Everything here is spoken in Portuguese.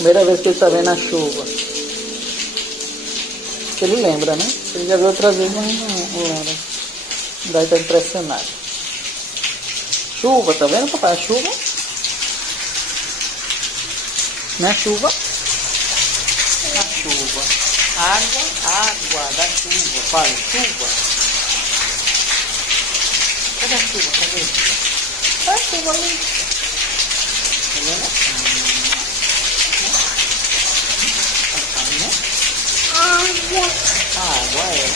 Primeira vez que ele tá vendo a chuva. Ele lembra, né? Ele já viu outras vezes, mas não lembra. Daí tá impressionado. Chuva, tá vendo, papai? A chuva? Não é chuva? A chuva. Água, água da chuva. Fala, chuva. Cadê a chuva? Cadê? Tá a chuva ali. Tá vendo? Água. Água é.